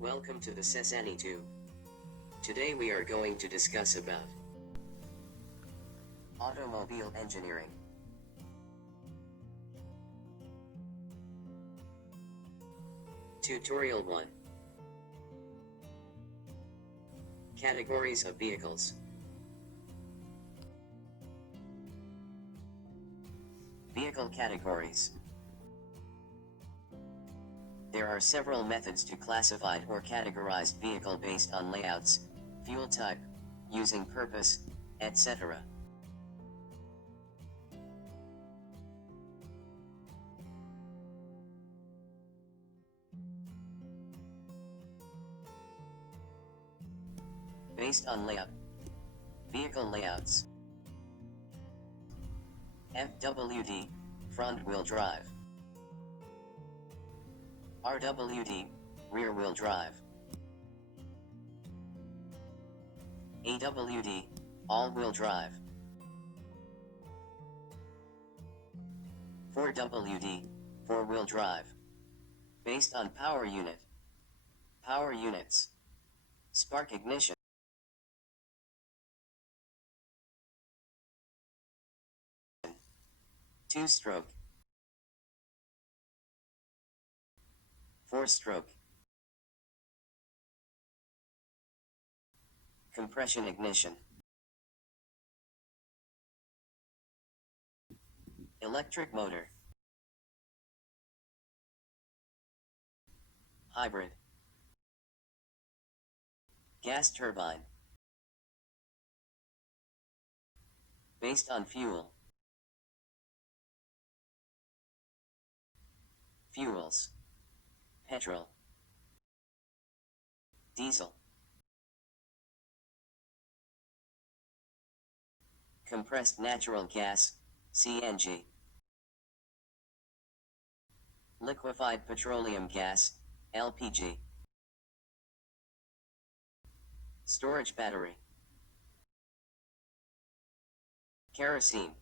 Welcome to the Sesani Tube. Today we are going to discuss about automobile engineering. Tutorial 1. Categories of vehicles. Vehicle categories. There are several methods to classify or categorize vehicle based on layouts, fuel type, using purpose, etc. Based on layout. Vehicle layouts. FWD, front-wheel drive. RWD, rear-wheel drive. AWD, all-wheel drive. 4WD, four-wheel drive. Based on power unit. Power units. Spark ignition. Two-stroke. Four-stroke. Compression ignition. Electric motor. Hybrid. Gas turbine. Based on fuel. Fuels. Petrol. Diesel. Compressed natural gas, CNG. Liquefied petroleum gas, LPG. Storage battery. Kerosene.